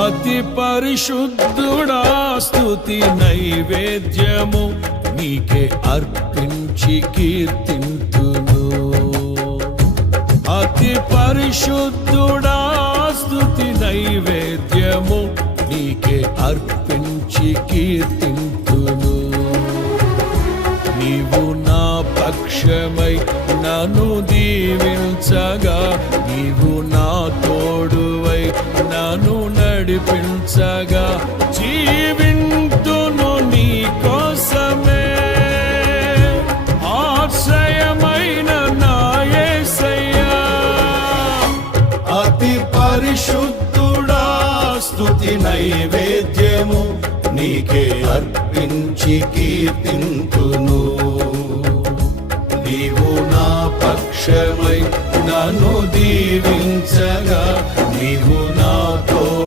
అతి పరిశుద్ధుడా స్తుతి నైవేద్యము నీకే అర్పించి కీర్తింతును. అతి పరిశుద్ధుడా స్తుతి నైవేద్యము నీకే అర్పించి కీర్తింతును. నీవు నా పక్షమై నన్ను దీవించగా నీవు నా నడిపించగా జీవింతును నీ కోసమే. ఆశ్రయమైన నాయసయ్యా అతి పరిశుద్ధుడా స్తుతి నైవేద్యము నీకే అర్పించి కీర్తింతును. నీవు నా పక్షమై నన్ను దీవి